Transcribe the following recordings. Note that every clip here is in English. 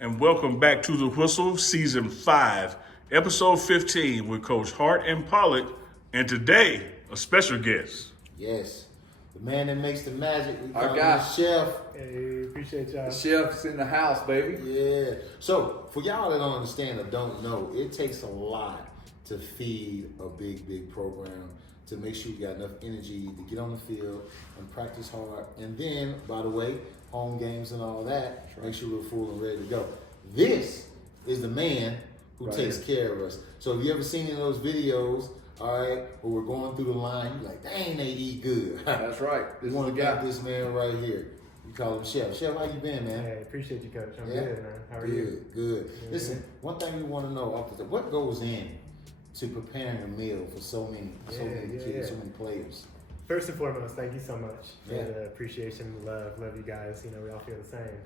and welcome back to The Whistle, Season 5, Episode 15 with Coach Hart and Pollock, and today, a special guest. Yes, the man that makes the magic. We Our call guy. him the chef. Hey, appreciate y'all. The chef's in the house, baby. Yeah. So for y'all that don't understand or don't know, it takes a lot to feed a big program, to make sure you got enough energy to get on the field and practice hard. And then, by the way, home games and all that, make sure we're full and ready to go. This is the man who Right takes care of us. So if you ever seen any of those videos, all right, where we're going through the line, you're like, dang, they eat good. That's right. We This want is to the got guy. this man right here. You call him Chef. Chef, how you been, man? Hey, appreciate you, Coach. I'm Yeah. good, man. How are you? Good. Yeah, Listen, one thing we want to know off the top, what goes in to preparing a meal for so many kids, so many players? First and foremost, thank you so much for Yeah. the appreciation, love you guys. You know, we all feel the same.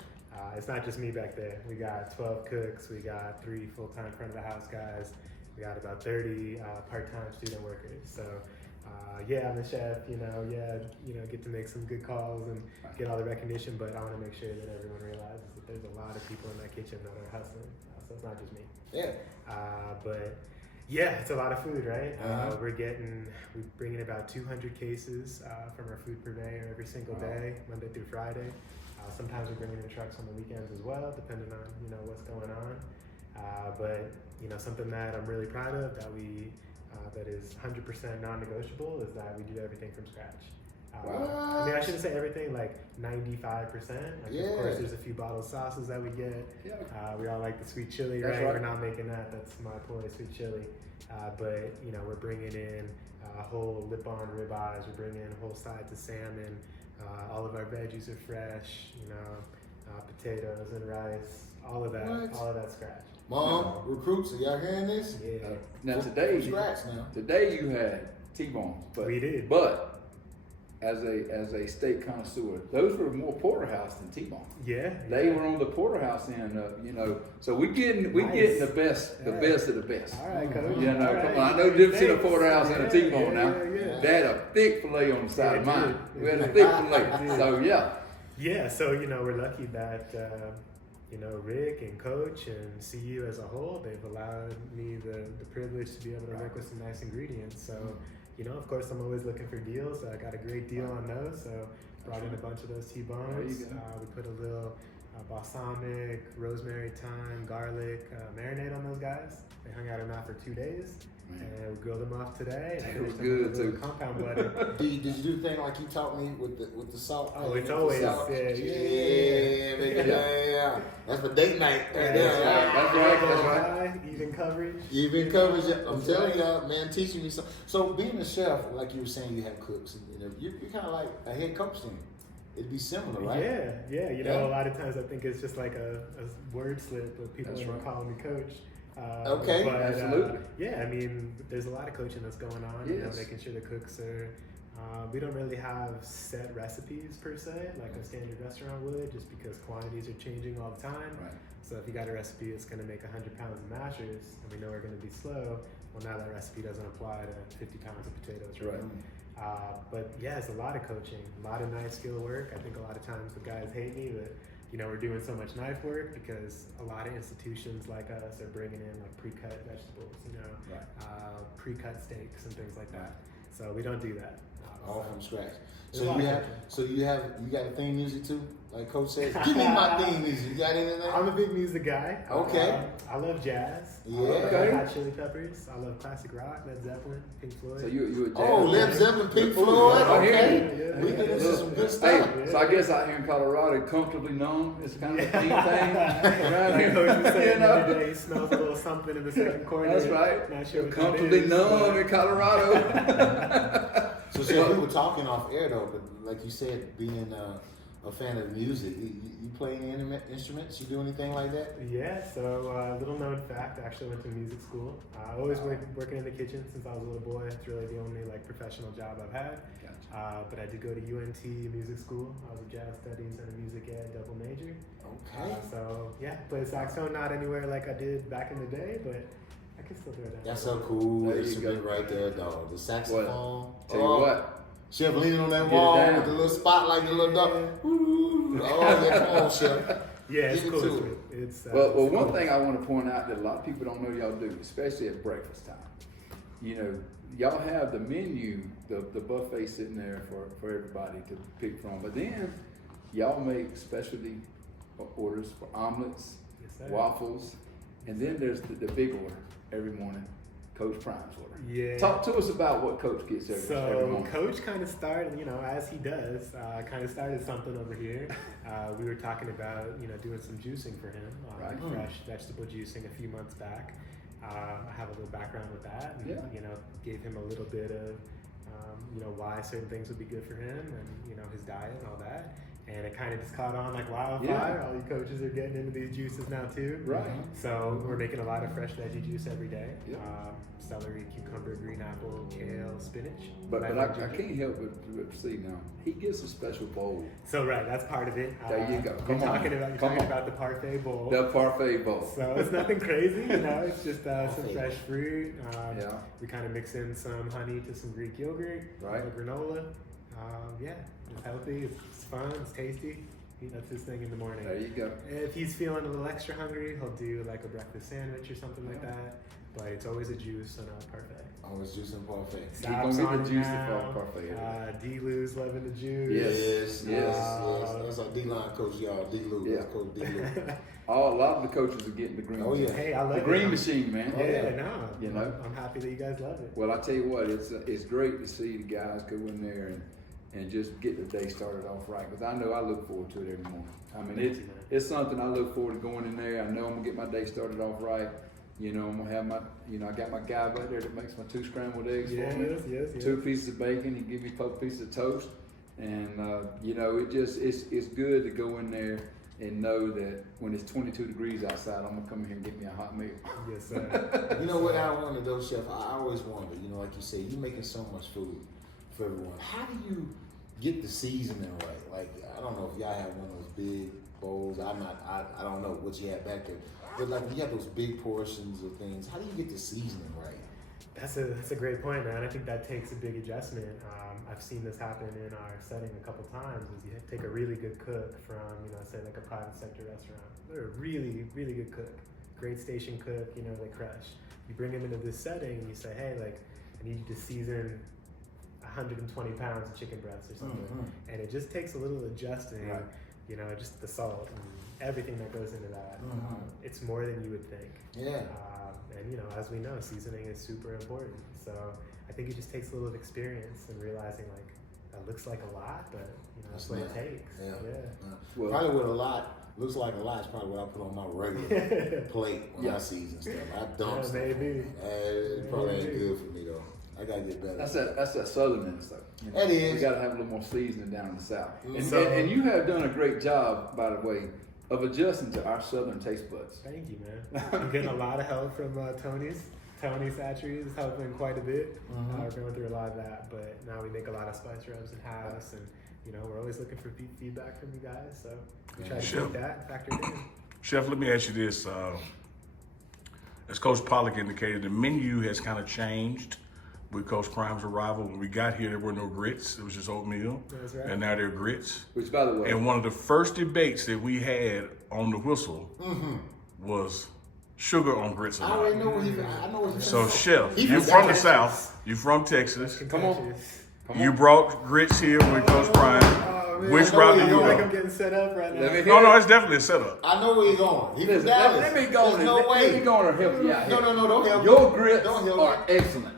It's not just me back there. We got 12 cooks. We got 3 full-time front of the house guys. We got about 30 part-time student workers. So, yeah, I'm the chef. Get to make some good calls and get all the recognition. But I want to make sure that everyone realizes that there's a lot of people in that kitchen that are hustling. So it's not just me. Yeah. But yeah, it's a lot of food, right? Uh-huh. We bring in about 200 cases from our food purveyor every single day, Monday through Friday. Sometimes we bring in trucks on the weekends as well, depending on what's going on. But something that I'm really proud of that is 100% non-negotiable is that we do everything from scratch. I mean, I shouldn't say everything, like 95%. Like, Yeah. of course, there's a few bottled sauces that we get. Yeah. We all like the sweet chili, That's right? right. We're not making that. That's my boy, sweet chili. But we're bringing in whole lip-on ribeyes. We're bringing in whole sides of salmon. All of our veggies are fresh. Potatoes and rice. All of that. What? All of that scratch. Mom, recruits, are y'all hearing this? Yeah. Now From today scratch now. you had T-bones, but We did. But as a steak connoisseur, those were more porterhouse than T-bones. Yeah. They yeah. were on the porterhouse end, So we getting Nice. the best Yeah. of the best. All right, Coach. You know, All come right. on. I know difference in a porterhouse and a Yeah, T-bone now. yeah. They had a thick fillet on the side They of mine. did. We had a They thick did. fillet. They did. So yeah. Yeah, so we're lucky that Rick and Coach and CU as a whole, they've allowed me the privilege to be able to work with some nice ingredients. So, of course, I'm always looking for deals. So I got a great deal on those. So brought in a bunch of those T-bones. There you go. We put a little balsamic, rosemary, thyme, garlic marinade on those guys. They hung out in that for 2 days. Man. And we grilled them off today. They And look finished them with good, a little too. compound butter. Did you do the thing like you taught me with the salt? Oh, it's The always, salt? yeah. Yeah. That's for date night. Right Yeah, there. That's right. That's right. Even coverage. Even covers it. I'm telling y'all, man, teaching me something. So being a chef, like you were saying, you have cooks, and you're kind of like a head coach then. It'd be similar, right? Yeah. Yeah. A lot of times I think it's just like a word slip of people That's are right. calling me coach. Okay. but, Absolutely. yeah, I mean, there's a lot of coaching that's going on. Yes. Making sure the cooks are. We don't really have set recipes per se, like a standard restaurant would, just because quantities are changing all the time. Right. So if you got a recipe that's going to make 100 pounds of mashers, and we know we're going to be slow, well, now that recipe doesn't apply to 50 pounds of potatoes, right? But yeah, it's a lot of coaching, a lot of knife skill work. I think a lot of times the guys hate me that we're doing so much knife work because a lot of institutions like us are bringing in like pre-cut vegetables, Right. pre-cut steaks and things like that. So we don't do that. All So- from scratch. There's So a lot you of have, coaching. you got a theme music too, like Coach said. Give me my theme music. You got anything? I'm a big music guy. Okay. I love jazz. Yeah. I love Okay. Hot Chili Peppers. I love classic rock, Led Zeppelin, Pink Floyd. So you a jazz Oh, Led fan? Zeppelin, Pink Ooh, Floyd. I hear Okay, you. Yeah, we yeah, get into yeah. some good Hey, stuff. so I guess out here in Colorado, comfortably numb is kind of a theme thing around Like here. Coach was saying You the other know? day, he smells a little something in the second corner. That's right. Not sure what that Comfortably is, numb but- in Colorado. So, Chef, we were talking off air though, but like you said, being a fan of music, you play any instruments? You do anything like that? Yeah, so little known fact, I actually went to music school. I always working in the kitchen since I was a little boy. It's really the only professional job I've had. But I did go to UNT music school. I was a jazz studies and a music ed double major. Okay. So yeah, played saxophone, not anywhere like I did back in the day, but I can still do it. That's so cool. There you Instrument go. right there, dog. The saxophone. Tell you what. Chef leaning on that Get it wall down. with the little spotlight, the little dog. Oh, yeah, come on, Chef. Yeah, it's Give it cool. to It's, it. it's Well, it's one cool. thing I want to point out that a lot of people don't know y'all do, especially at breakfast time. You know, y'all have the menu, the buffet sitting there for everybody to pick from. But then y'all make specialty orders for omelets, Yes, sir. waffles, and then there's the big order every morning, Coach Prime's order. Yeah. Talk to us about what Coach gets every So morning. Coach kind of started, you know, as he does, kind of started something over here. We were talking about, you know, doing some juicing for him, Right. fresh vegetable juicing a few months back. I have a little background with that, and Yeah. you know, gave him a little bit of, you know, why certain things would be good for him, and you know, his diet and all that. And it kind of just caught on like wildfire. Yeah. All you coaches are getting into these juices now too. Right. So we're making a lot of fresh veggie juice every day. Yeah. Celery, cucumber, green apple, kale, spinach. But lemon, I ginger. can't help but see now, he gets a special bowl, So right, that's part of it. There you go. You're Come on. talking about Come on. about the parfait bowl. the parfait bowl. So it's nothing crazy, you know. It's just some Parfait. fresh fruit. Yeah. We kind of mix in some honey to some Greek yogurt, Right. granola. Yeah, it's healthy. It's fun. It's tasty. That's his thing in the morning. There you go. If he's feeling a little extra hungry, he'll do like a breakfast sandwich or something like that. But it's always a juice and a parfait. Always juicing parfait. He gonna Stops get the on juice now. for parfait. D-Lou's loving the juice. Yes, yes. That's our D-line coach, y'all. D-Lou. Yeah. That's Coach D-Lou. A lot of the coaches are getting the green. Oh, yeah. Hey, I love the it. green machine, man. Oh, Yeah, yeah. no. You know? I'm happy that you guys love it. Well, I tell you what, it's great to see the guys go in there and just get the day started off right. Because I know I look forward to it every morning. I mean, Thank you, man. it's something I look forward to going in there. I know I'm gonna get my day started off right. You know, I'm gonna have my, you know, I got my guy back there that makes my 2 scrambled eggs for me. Yes. 2 pieces of bacon. He give me a couple pieces of toast, and you know, it's good to go in there and know that when it's 22 degrees outside, I'm gonna come in here and get me a hot meal. Yes, sir. You know what I wonder though, Chef? I always wonder, you know, like you say, you're making so much food for everyone. How do you get the seasoning right? Like, I don't know if y'all have one of those big bowls. I don't know what you have back there. But like, when you have those big portions of things, how do you get the seasoning right? That's a great point, man. I think that takes a big adjustment. I've seen this happen in our setting a couple times. Is you take a really good cook from, you know, say like a private sector restaurant. They're a really, really good cook, great station cook. You know, they crush. You bring them into this setting and you say, hey, like, I need you to season 120 pounds of chicken breasts or something, and it just takes a little adjusting. Right. You know, just the salt and everything that goes into that. It's more than you would think. Yeah. And you know, as we know, seasoning is super important. So I think it just takes a little experience and realizing like that looks like a lot, but you know, that's what it not. takes. Yeah. Well- Probably what a lot looks like a lot is probably what I put on my regular plate when I season stuff. I dump Yeah, stuff. maybe. It probably ain't good for me though. I gotta get better. That's that southernness though. You know, It is. We gotta have a little more seasoning down in the south. And, So- and you have done a great job, by the way, of adjusting to our southern taste buds. Thank you, man. I'm getting a lot of help from Tony's. Tony Satchery is helping quite a bit. We're going through a lot of that, but now we make a lot of spice rubs in house, and you know, we're always looking for feedback from you guys. So we try to Sure. take that and factor it in. Chef, let me ask you this. As Coach Pollock indicated, the menu has kind of changed with Coach Prime's arrival. When we got here, there were no grits. It was just oatmeal. That's right. And now there are grits. Which, by the way, And one of the first debates that we had on the whistle was sugar on grits or I not. already know what I know what he's So, Chef, He you're was from the contentious. South. You're from Texas. Come on. Contentious. You brought grits here with Coach Prime. Oh, man, Which I know route where do you're you I feel like go? I'm getting set up right now. Let me hear No, it. it's definitely a setup. I know where he's going. He from Listen, Dallas. let me go There's on no and way. let me go on and help you out. No, here. don't help Your me. grits Don't help are me. excellent.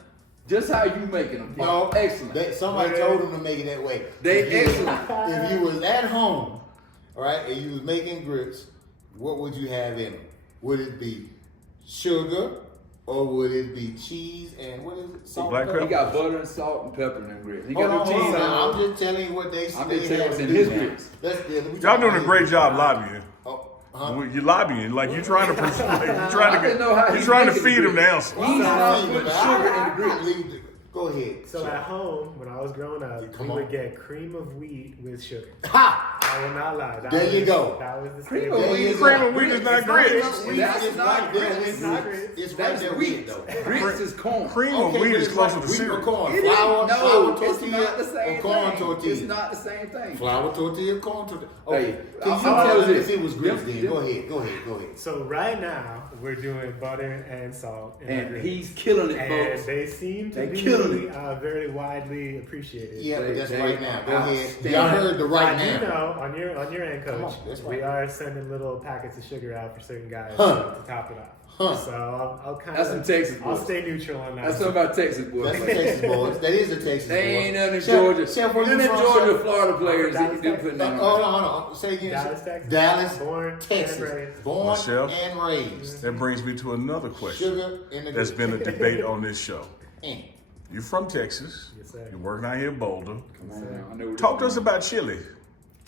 Just how you making them. No, Excellent. Somebody told him to make it that way. They If you- excellent. If you was at home, all right, and you was making grits, what would you have in them? Would it be sugar, or would it be cheese and what is it? Salt. Black and He pepper? got butter and salt and pepper in them grits. He Hold got on, no hold cheese on. on Now, them. I'm just telling you what they I'm just they telling you had what's to in do his now. grits. Y'all doing a great job lobbying. Oh, huh? You're lobbying, like you're trying to persuade, you're I didn't know how you're he trying to making the feed him the grits. answer. Well, I'm He's not not saying putting that. sugar in the I grits. leave the- Go ahead. So Sure. at home, when I was growing up, Come we would on. get cream of wheat with sugar. Ha! I will not lie. There you go. That was the Cream staple. of wheat is Cream of wheat is not It's not grits. grits. That's It's not right there grits. with It's not grits. grits. It's right That's there with wheat. it, though. Grits is corn. Cream of wheat but is it's closer like to wheat or cereal. corn. It is- Flour no, tortilla, it's not the same or corn thing. tortilla. It's not the same thing. Flour tortilla, corn tortilla. Okay, Hey, can you I'll tell tell us you if this. it was grits Them- then? them- Go ahead. So right now we're doing butter and salt, in our And grits. he's killing it, and folks. they seem to They be killing it. Very widely appreciated. Yeah, but that's They right now. Go are ahead. outstanding. Y'all heard the right I do now. know on your end, Come coach, on, that's we right. are sending little packets of sugar out for certain guys Huh. to top it off. Huh. So I'll kind That's some Texas I'll boys. stay neutral on that. That's something about Texas, boy. That's the Texas boys. That is a Texas boy. They ain't nothing in Chef- Georgia. Chef, where None you of from, Georgia, Chef? Florida players that Dallas, you do putting them Hold on. on. Say again. Dallas, Chef. Texas. Dallas, Born, Texas. and raised. Born Well, Chef. and raised. That brings me to another question Sugar in the that's grits. been a debate on this show. Eh. You're from Texas. Yes, sir. You're working out here in Boulder. Come on now. I know where Talk to this us is about chili.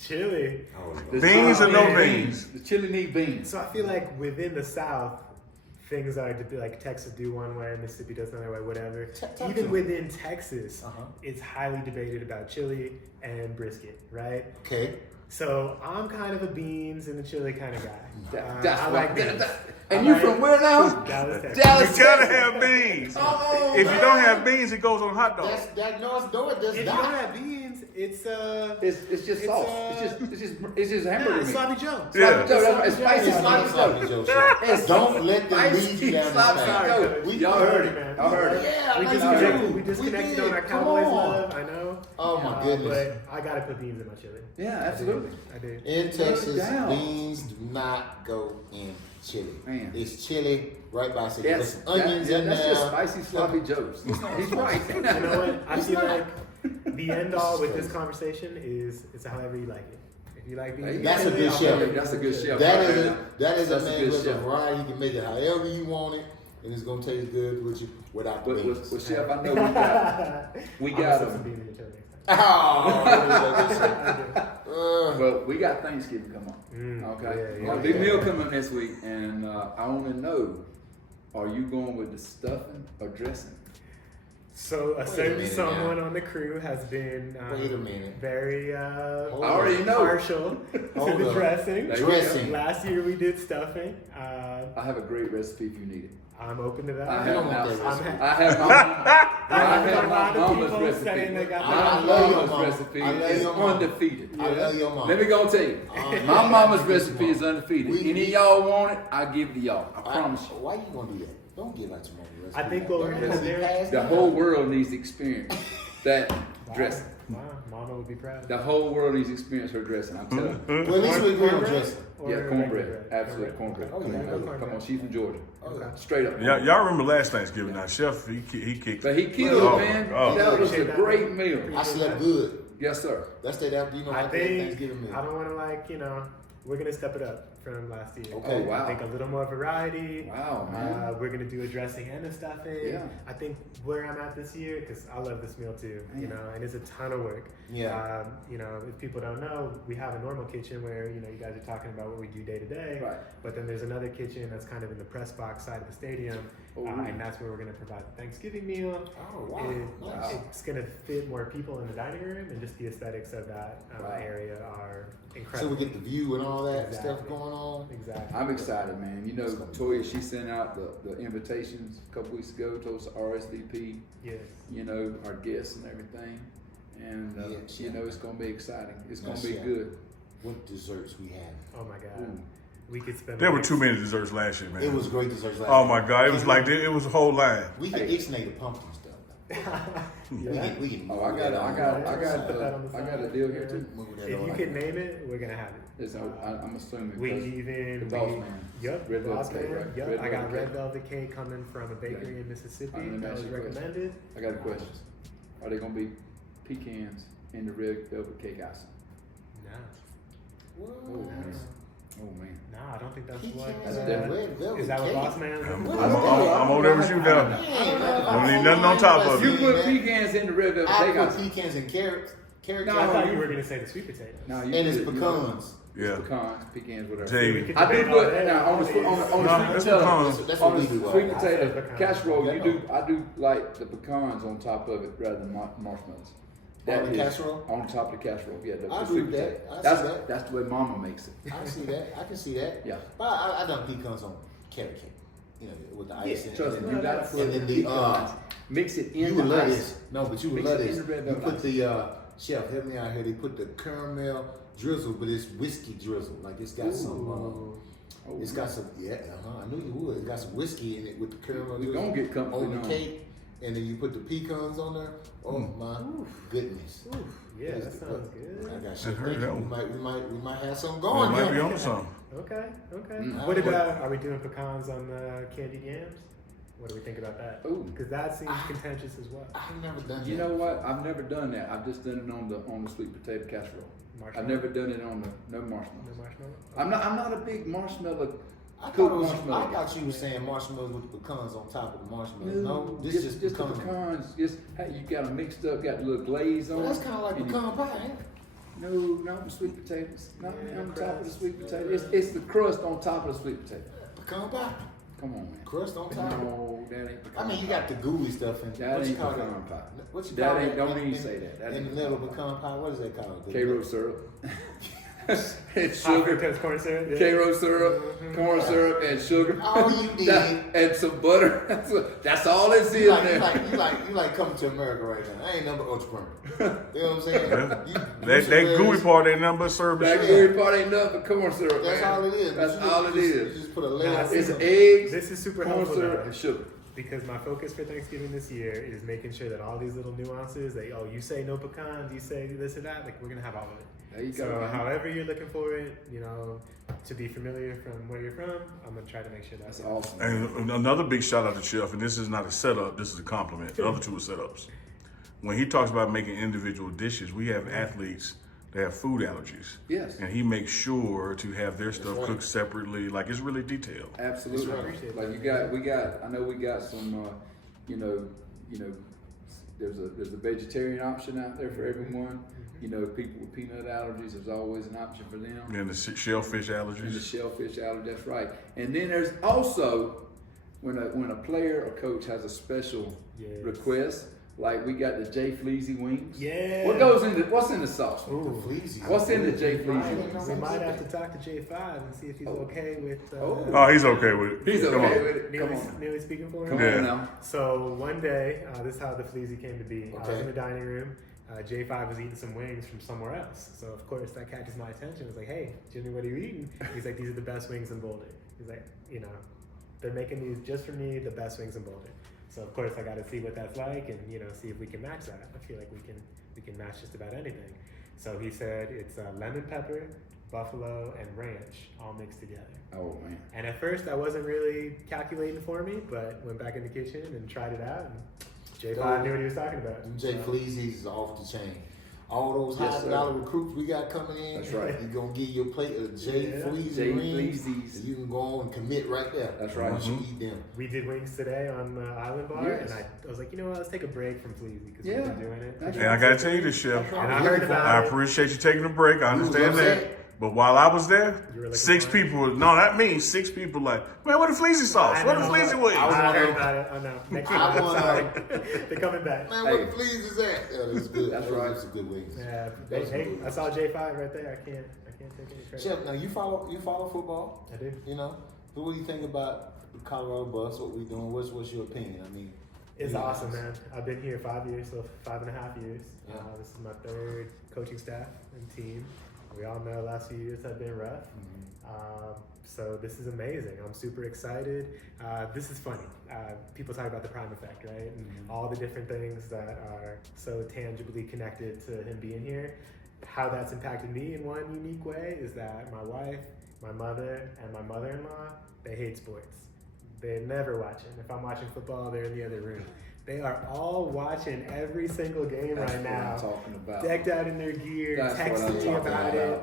Chili. going. Beans or no chili beans? The chili need beans. So I feel like within the South, things are to be like Texas do one way, Mississippi does another way, whatever. Talk Even to within Texas, Uh-huh. it's highly debated about chili and brisket, right? Okay. So I'm kind of a beans and the chili kind of guy. That's I right. like beans. And I you like- from where now? Dallas, Texas. Dallas. You gotta have beans. Oh, If you don't have beans, it goes on hot dogs. That North Door does If you don't not. have beans, it's It's just sauce. It's just nah, hamburger it's meat. sloppy Joe. Yeah. Joe, that's right. It's spicy It's not a sloppy sloppy Joe. Joe show. It's Don't let them spicy lead you down sloppy the Joe. path. We- Y'all heard it. man. Y'all heard it. Yeah, We I disconnected, do. we disconnected did. on our Come Cowboys on. love, I know. Oh, my goodness. But I gotta put beans in my chili. Yeah, absolutely. I did. In Texas, down. beans do not go in chili. Man. It's chili right by itself. Yes, Put some onions in that's there. just spicy sloppy joes. He's right. You know what? I It's feel not. like the end all with this conversation is it's however you like it. If you like beans, in That's a chili, good I'll chef. put That's a good chef. That right is there. a that is a That's a man good with a chef. variety. You can make it however you want it, and it's gonna taste good with you without the But beans. Chef, I know we got I'll put some them. beans in your chili next time. Oh, Well, we got Thanksgiving come on. Okay, yeah, big meal coming up next week, and I want to know: are you going with the stuffing or dressing? So a a certain minute someone now. on the crew has been Wait a minute. very Hold I already know. partial to Hold the up. dressing. There you Dressing. Last year we did stuffing. I have a great recipe if you need it. I'm open to that. I don't have want now. that recipe. I have my a lot of mama's people recipe. saying they got My I love your mama's mama. recipe I love is your mama. undefeated. I love your mom. Let me go tell you. Oh, My yeah. mama's Give it to recipe is mama. undefeated. We- Any of y'all want it, I give it to y'all. I promise you. Why you gonna do that? Don't give out your mama's recipe. I think what we're That gonna must be do- passed The down. whole world needs to experience that dressing. Wow, Mama would be proud. The whole world needs to experience her dressing. I'm telling you. Well, at least we agree on dressing. Or Yeah, regular cornbread. bread? Absolute cornbread. Oh, Come yeah, on, no come cornbread. on. She's from Georgia. Okay. Straight up. Y'all remember last Thanksgiving? Now, Chef, he kicked. But he killed Oh, it, man. oh. That was a Appreciate that. great meal. I slept good. Yes, sir. That's that after you know I after that think Thanksgiving meal. I don't want to we're gonna step it up from last year. Okay. Oh, wow. I think a little more variety. Wow, man. We're gonna do a dressing and a stuffing. Yeah. I think where I'm at this year, because I love this meal too, you Man. know, and it's a ton of work. Yeah. You know, if people don't know, we have a normal kitchen where you know you guys are talking about what we do day to day. Right. But then there's another kitchen that's kind of in the press box side of the stadium, Oh, and that's where we're gonna provide the Thanksgiving meal. Oh wow. Nice. It's gonna fit more people in the dining room, and just the aesthetics of that Right. area are So incredible. we get the view and all that Exactly. stuff going on. Exactly. I'm excited, man. You know, It's gonna be Toya, good. she sent out the invitations a couple weeks ago, told us to RSVP, Yes. you know, our guests and everything. And, Yes, you know, yeah. it's going to be exciting. It's going Yes, to be yeah. good. What desserts we had? Oh my God. Ooh. We could spend. There the were next- too many desserts last year, man. It was great desserts last Oh year. my God! It was like it was a whole line. We can Hey. ixnay the pumpkin stuff. Yeah. We can Oh, I got a deal here too. move that If on. you can name it, we're gonna have it. Listen, I'm assuming. We because even the Boss Man. Yep. Red velvet Boss cake, Man, right? Yep. Red I got velvet red cake. velvet cake coming from a bakery Okay. in Mississippi Let me that ask was you a question. recommended. I got a question. Are they going to be pecans in the red velvet cake icing? No. Oh, man. Oh, man. No, I don't think that's Pecans what. That's and different. red velvet Is that what cake. Boss Man is? I'm, What I'm, is I'm, that? I'm over there with you now. Man, Don't need nothing on top of You it. put pecans in the red velvet I cake put icing. pecans and carrots. Carrot No, I cake. thought you were gonna say the sweet potatoes. No, And it's you- pecans. Yeah. Pecans, pecans, whatever. Jay. We could I do debate put all day, now on the all sweet on the, these. on No, the that's sweet potato. pecans. That's On what we the do. sweet all I potato said pecans. casserole, Yeah, you I do. know. I do like the pecans on top of it rather than marshmallows. That the is casserole? on top of the casserole. Yeah, I the agree sweet with that. potato. I That's see that. that's the way Mama makes it. I see that. I can see that. Yeah. But I done pecans on carrot cake. You know, with the ice and Trust me, and you then- gotta that's- put and then the the pecans. Mix it in you the would love ice. this. No, but you would Mix love it in this. the red You velvet put ice. the chef, help me out here. They put the caramel drizzle, but it's whiskey drizzle. Like it's got some. Ooh. It's got some. Yeah, I knew you would. It's got some whiskey in it with the caramel We drizzle gonna get comfortable on the now. cake, and then you put the pecans on there. Oh my goodness. Ooh, yeah, Yes, that sounds good. I got I shit. heard Thinking. that We might have something It going might be here. on something. Okay, okay. Mm. What about, are we doing pecans on the candied yams? What do we think about that? Ooh. Because that seems contentious as well. I've never done that. You know what? I've never done that. I've just done it on the sweet potato casserole. Marshmallow? I've never done it on the no No marshmallows. marshmallow? I'm not a big marshmallow. I cooked thought, marshmallow. I thought you were saying marshmallows with the pecans on top of the marshmallows. No, this just just the pecan. pecans. Just hey, you got them mixed up, got a little glaze on. Well, that's it, kind of like and you- pecan pie, ain't it? No, not the sweet potatoes. Not Yeah, on top of the crust. sweet potato. It's the crust on top of the sweet potato. Pecan pie. Come on, man. Crust on top. No, that ain't pecan I mean, you pie. got the gooey stuff in That what you ain't call pecan that? pie. What you That call ain't- don't in- even say that. That in ain't the middle of pecan pecan pie, what is that called? The- K-Row syrup. It's High sugar. fructose corn syrup? Yeah. K-Row syrup, corn syrup, and sugar. Oh, you did. And some butter. That's all it's in You like, there. you like coming to America right now. I ain't number entrepreneur. You know what I'm saying? Yeah. You That should gooey wear- part ain't nothing but syrup and That sugar. gooey part ain't nothing but corn syrup, That's man. all it is. That's You all it just- is. You just put a layer. Nah, of It's syrup. eggs, This is super corn helpful syrup, though, and sugar. because my focus for Thanksgiving this year is making sure that all these little nuances, that, oh, you say no pecans, you say this or that, like we're gonna have all of it. There you So go. man. however you're looking for it, you know, to be familiar from where you're from, I'm gonna try to make sure That's that's awesome. And another big shout out to Chef, and this is not a setup, this is a compliment. The other two are setups. When he talks about making individual dishes, we have athletes that have food allergies. Yes. And he makes sure to have their stuff right. cooked separately, like it's really detailed. Absolutely. That's right. Like we got. I know we got some. You know. There's a vegetarian option out there for everyone. You know, people with peanut allergies. There's always an option for them. And the shellfish And the allergies. shellfish allergy. That's right. And then there's also when a player or coach has a special Yes. request. Like we got the J Fleazy wings. Yeah. What's in the sauce? The fleazy. What's in the J We Fleazy? might, we might have to talk to J5 and see if he's okay with. Oh, he's okay with it. He's Come okay on. with it. Come Nearly, on. nearly speaking for him. Come Yeah. on now. So one day, this is how the Fleazy came to be. I was Okay. in the dining room. J5 was eating some wings from somewhere else. So of course that catches my attention. I was like, "Hey, Jimmy, what are you eating?" He's like, "These are the best wings in Boulder." He's like, "You know, they're making these just for me, the best wings in Boulder." So of course I got to see what that's like and see if we can match that. I feel like we can match just about anything. So he said it's lemon pepper, buffalo, and ranch all mixed together. Oh man. And at first, that wasn't really calculating for me, but went back in the kitchen and tried it out. And J5 knew what he was talking about. Them Jay Fleazy's is off the chain. All those Yes, $100 recruits we got coming in, That's right. you're going to get your plate of Jay Yeah. Fleazy Jay rings. Fleazy's. And you can go on and commit right there. That's right. Once you eat them. We did wings today on the Island Bar, Yes. and I was like, you know what, let's take a break from Fleazy because Yeah. we've been doing it. That's And I gotta tell you this, Chef. That's right. And I heard about I it. appreciate you taking a break. I You was understand that. upset? But while I was there, You were looking 6 for it? people, no, not me, 6 people like, man, what the fleazy sauce? I What the know. fleazy I wings? was I one heard of about it. Oh no, next I week. wanna- Sorry, they're coming back. Man, Hey. what Fleazy is that? Yeah, that's good. That's Those right. are some good wings. Yeah, Those are hey, good I wings. saw J5 right there. I can't take any credit. Chef, now you follow football, I do. you know? So what do you think about the Colorado Buffs, what we doing? What's your opinion? I mean, It's you know, awesome, man. I've been here 5 years, so 5.5 years. Yeah. This is my 3rd coaching staff and team. We all know the last few years have been rough. So this is amazing. I'm super excited. This is funny. People talk about the prime effect, right? And all the different things that are so tangibly connected to him being here. How that's impacted me in one unique way is that my wife, my mother, and my mother-in-law, they hate sports. They're never watching. If I'm watching football, they're in the other room. They are all watching every single game That's right what now. I'm talking about. Decked out in their gear, That's what I'm texting me talking about about. it.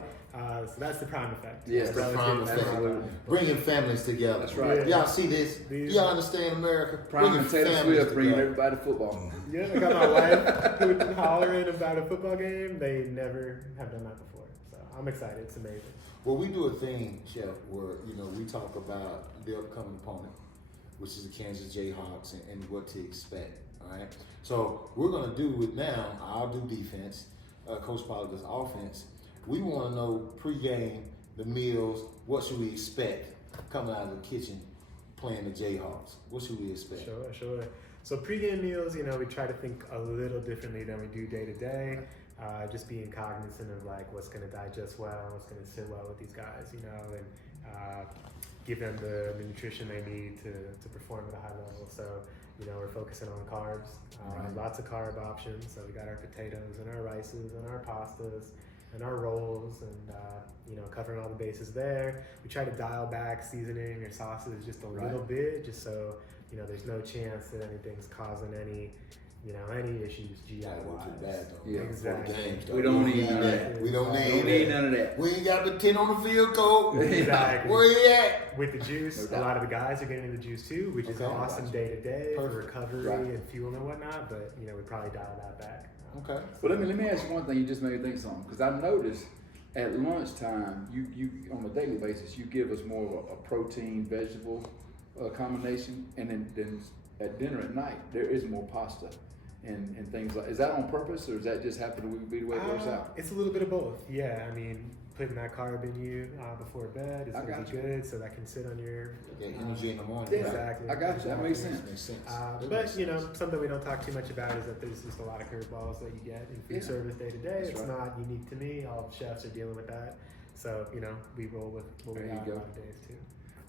So that's the prime effect. Yes, the Relative prime to effect. absolutely. Bringing families together. That's right. Y'all see this? These- Y'all understand America? Prime Bringing and Taylor families Swift bringing together. everybody to football. Yeah, I got my wife who would hollering about a football game. They never have done that before. So I'm excited. It's amazing. Well, we do a thing, Chef, where we talk about the upcoming opponent, which is the Kansas Jayhawks, and what to expect. All right. So we're gonna do it now. I'll do defense. Coach Pollard does offense. We want to know pregame, the meals. What should we expect coming out of the kitchen playing the Jayhawks? What should we expect? Sure. So pregame meals, we try to think a little differently than we do day to day. Just being cognizant of like what's going to digest well, what's going to sit well with these guys, and give them the nutrition they need to perform at a high level. So, we're focusing on carbs, lots of carb options. So we got our potatoes and our rices and our pastas and our rolls and, covering all the bases there. We try to dial back seasoning or sauces just a little bit, just so, there's no chance that anything's causing any issues GI wise. Yeah, exactly. We don't need none of that. We don't Need need none of that. We ain't got the 10 on the field, Cole. Exactly. Where you at? With the juice, No a doubt. lot of the guys are getting the juice too, which is Okay. awesome day to day for Perfect. recovery Right. and fuel and whatnot. But we probably dial that back. Okay. But let me ask you one thing. You just made me think something, because I noticed at lunchtime, you on a daily basis, you give us more of a protein vegetable combination, and then at dinner at night there is more pasta and things like. Is that on purpose, or does that just happen to be the way it works out? It's a little bit of both. Yeah, putting that carb in you before bed is I gonna got be you. good, so that can sit on your Get energy in the morning. Yeah. right? exactly. I got you. That makes sense. Makes sense. That But makes sense. something we don't talk too much about is that there's just a lot of curveballs that you get in food Yeah. service day to day. That's It's right. not unique to me. All chefs are dealing with that. So we roll with what we There you got go. a lot of days too.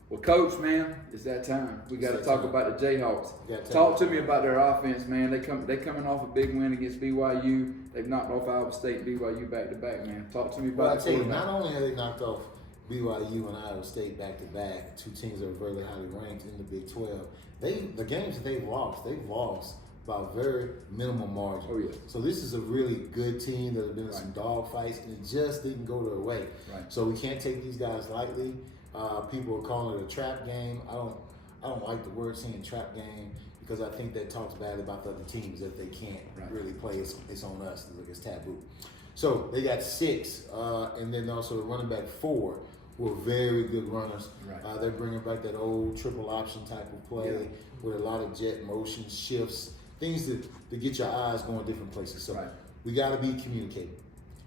Well, Coach, man, it's that time. We got to It's talk that about the Jayhawks. You gotta Talk to tell me about their offense, man. They coming off a big win against BYU. They've knocked off Iowa State and BYU back to back, man. Talk to me Well, I about tell you, quarterback. not only have they knocked off BYU and Iowa State back to back, two teams that are very highly ranked in the Big 12. The games that they've lost by a very minimal margin. Oh, yeah. So this is a really good team that have been in some dog fights, and it just didn't go their way. Right. So we can't take these guys lightly. People are calling it a trap game. I don't like the word saying trap game, because I think that talks bad about the other teams that they can't Right. really play. It's on us. It's taboo. So they got 6, and then also the running back 4 who are very good runners. Right. They're bringing back that old triple option type of play Yeah. with a lot of jet motion, shifts, things to get your eyes going different places. So Right. we got to be communicating.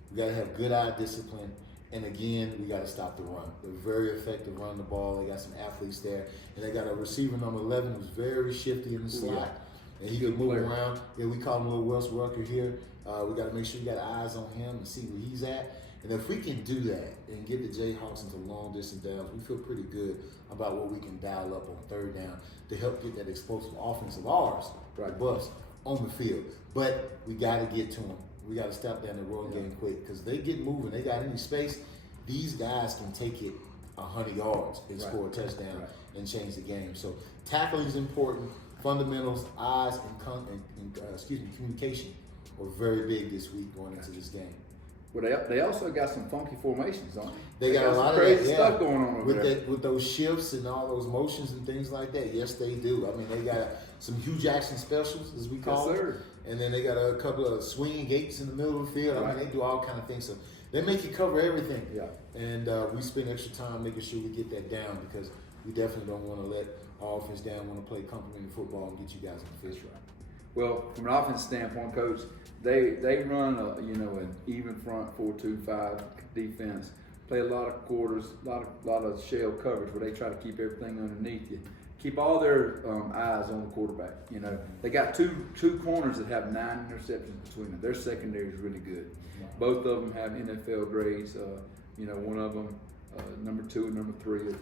We got to have good eye discipline. And again, we got to stop the run. They're very effective running the ball. They got some athletes there. And they got a receiver, number 11, who's very shifty in the slot. And he Good can move player. around. Yeah, we call him Little Wes Rucker here. We got to make sure we got eyes on him and see where he's at. And if we can do that and get the Jayhawks into long distance downs, we feel pretty good about what we can dial up on third down to help get that explosive offense of ours, Right. the bus, on the field. But we got to get to them. We got to stop down the road game quick, because they get moving. They got any space. These guys can take it 100 yards and Right. score a touchdown Right. and change the game. So tackling is important. Fundamentals, eyes, and communication were very big this week going into this game. Well, they also got some funky formations, don't they? They got a some lot of crazy that, yeah. stuff going on over with there. with those shifts and all those motions and things like that. Yes, they do. I mean, they got some Hugh Jackson specials, as we call Yes, it, sir. and then they got a couple of swinging gates in the middle of the field. I Right. mean, they do all kind of things. So they make you cover everything. Yeah. And we spend extra time making sure we get that down, because we definitely don't want to let our offense down. Want to play complementary football and get you guys in the fish. Well, from an offense standpoint, Coach, they run an even front 4-2-5 defense. Play a lot of quarters, a lot of shell coverage where they try to keep everything underneath you. Keep all their eyes on the quarterback. They got two corners that have 9 interceptions between them. Their secondary is really good. Both of them have NFL grades. One of them, number 2 and number 3, are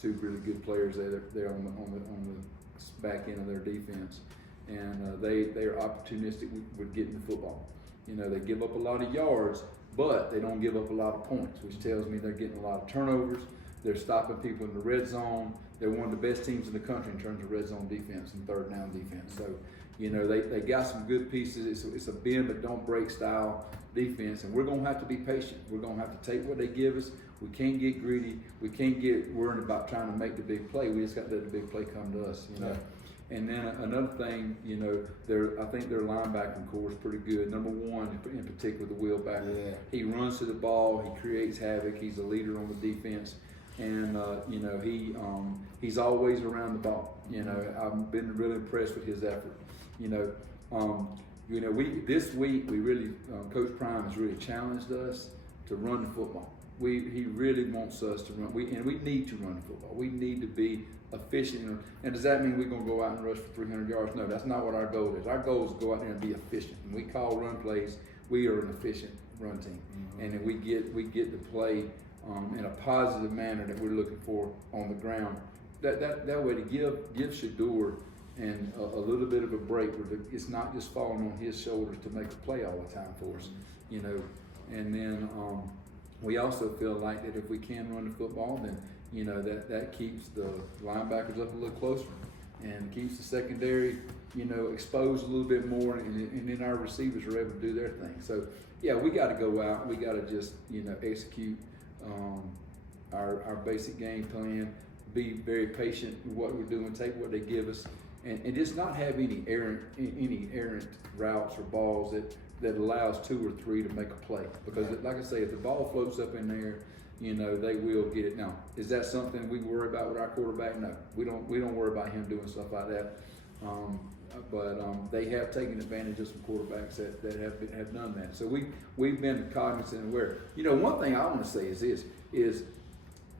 two really good players there on the back end of their defense. And they are opportunistic with getting the football. They give up a lot of yards, but they don't give up a lot of points, which tells me they're getting a lot of turnovers. They're stopping people in the red zone. They're one of the best teams in the country in terms of red zone defense and third down defense. So, they got some good pieces. It's a bend but don't break style defense, and we're going to have to be patient. We're going to have to take what they give us. We can't get greedy. We can't get worried about trying to make the big play. We just got to let the big play come to us. Yeah. And then another thing, I think their linebacking core is pretty good. Number 1 in particular, the Will Backer. Yeah. He runs to the ball. He creates havoc. He's a leader on the defense, and he's always around the ball. I've been really impressed with his effort. This week we really Coach Prime has really challenged us to run the football. He really wants us to run. We need to run the football. We need to be efficient. And does that mean we're going to go out and rush for 300 yards? No, that's not what our goal is. Our goal is to go out there and be efficient. When we call run plays, we are an efficient run team, and then we get to play in a positive manner that we're looking for on the ground. That way to give Shedeur and a little bit of a break where it's not just falling on his shoulders to make a play all the time for us, And then we also feel like that if we can run the football, then that keeps the linebackers up a little closer and keeps the secondary exposed a little bit more, and then our receivers are able to do their thing. So yeah, we got to go out. We got to just execute our basic game plan. Be very patient with what we're doing. Take what they give us, and just not have any errant routes or balls that allows 2 or 3 to make a play. Because like I say, if the ball floats up in there, they will get it. Now, is that something we worry about with our quarterback? No, we don't worry about him doing stuff like that. But they have taken advantage of some quarterbacks that have done that. So we've been cognizant and aware. One thing I want to say is this: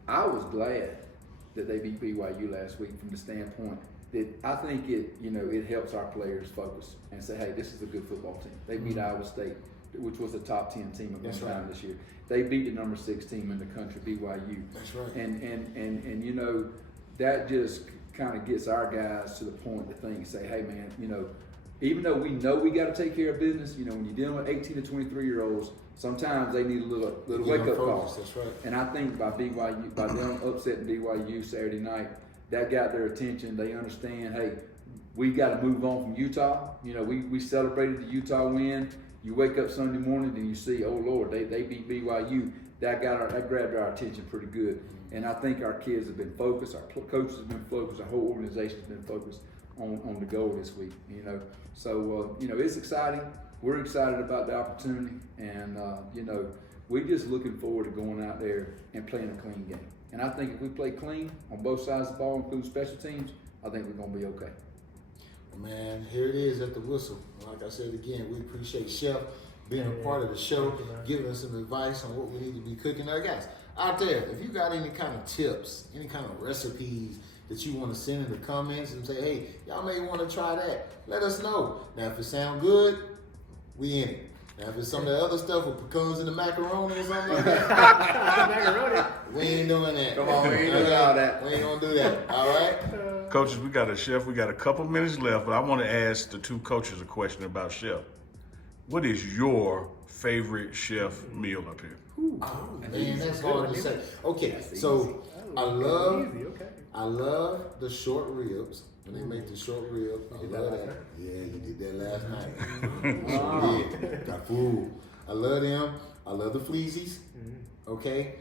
I was glad that they beat BYU last week from the standpoint that I think it helps our players focus and say, hey, this is a good football team. They beat Iowa State, which was a top 10 team at one time this year. They beat the number 6 team in the country, BYU. That's right. And that just kind of gets our guys to the point to think and say, hey man, even though we know we got to take care of business, when you're dealing with 18 to 23-year-olds, sometimes they need a little wake up call. That's right. And I think by them upsetting BYU Saturday night, that got their attention. They understand, hey, we got to move on from Utah. We celebrated the Utah win. You wake up Sunday morning and you see, oh Lord, they beat BYU. That grabbed our attention pretty good. And I think our kids have been focused, our coaches have been focused, our whole organization has been focused on the goal this week. So it's exciting. We're excited about the opportunity, and we're just looking forward to going out there and playing a clean game. And I think if we play clean on both sides of the ball, including special teams, I think we're going to be okay. Man, here it is at the whistle. Like I said again, we appreciate Chef being a part of the show, giving us some advice on what we need to be cooking. Now, guys, out there, if you got any kind of tips, any kind of recipes that you want to send in the comments and say, hey, y'all may want to try that, let us know. Now, if it sounds good, we in it. Now, if it's some of the other stuff with pecans and the macaroni or something like that, we ain't doing that. Come on, we ain't doing all that. We ain't going to do that, all right? Coaches, we got a couple minutes left, but I want to ask the 2 coaches a question about Chef. What is your favorite Chef meal up here? Oh, man, that's hard to say. Okay, so I love the short ribs. When they make the short ribs, I love that. Yeah, you did that last night. Yeah, got food. I love them. I love the fleazies. Okay.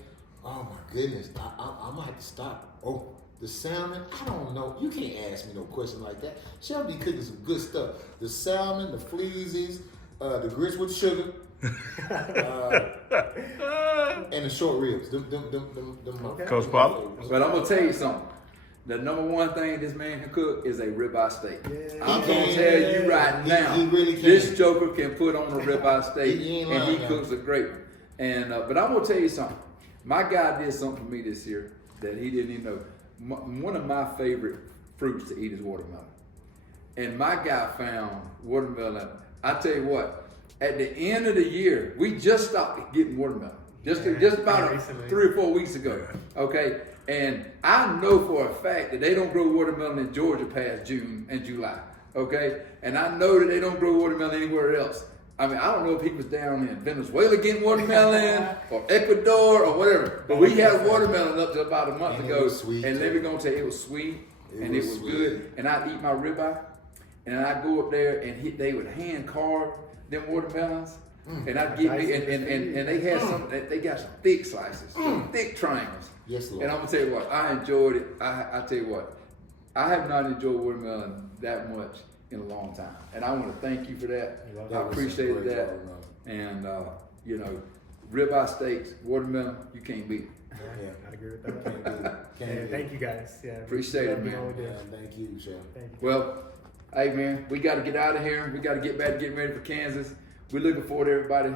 Oh my goodness, I might have to stop. Oh, the salmon. I don't know. You can't ask me no question like that. She'll be cooking some good stuff. The salmon, the fleazies, the grits with sugar. And the short ribs. Coach Pop? But I'm going to tell you something. The number one thing this man can cook is a ribeye steak. Yeah. I'm going to tell you right now, he really can. this joker can put on a ribeye steak, He and he cooks a great one. And but I'm going to tell you something. My guy did something for me this year that he didn't even know. One of my favorite fruits to eat is watermelon. And my guy found watermelon. I tell you what, at the end of the year, we just stopped getting watermelon. Just about 3 or 4 weeks ago. Okay? And I know for a fact that they don't grow watermelon in Georgia past June and July. Okay? And I know that they don't grow watermelon anywhere else. I mean, I don't know if he was down in Venezuela getting watermelon or Ecuador or whatever. But we had watermelon up to about a month ago. And let me go tell you, it was sweet and it was good. And I'd eat my ribeye and I'd go up there and they would hand carve them watermelons. And I'd get me, and they had they got some thick slices, some thick triangles. Yes, Lord. And I'm gonna tell you what, I enjoyed it. I tell you what, I have not enjoyed watermelon that much in a long time, and I want to thank you for that. I appreciated that. And ribeye steaks, watermelon, you can't beat it. Yeah. I agree with that. Can't Thank you guys. Yeah, Appreciate it, man. Yeah, thank you, Chef. Thank you. Well, Hey man, we got to get out of here. We got to get back, getting ready for Kansas. We're looking forward to everybody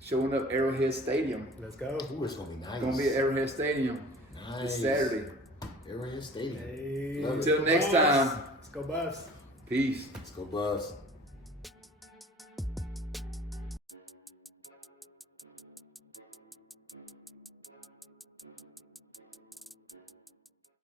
showing up Arrowhead Stadium. Let's go. Ooh, it's gonna be nice. It's gonna be at Arrowhead Stadium this Saturday. Arrowhead Stadium. Hey, Love it. Until next time, Let's go Buffs. peace. Let's go, Buffs.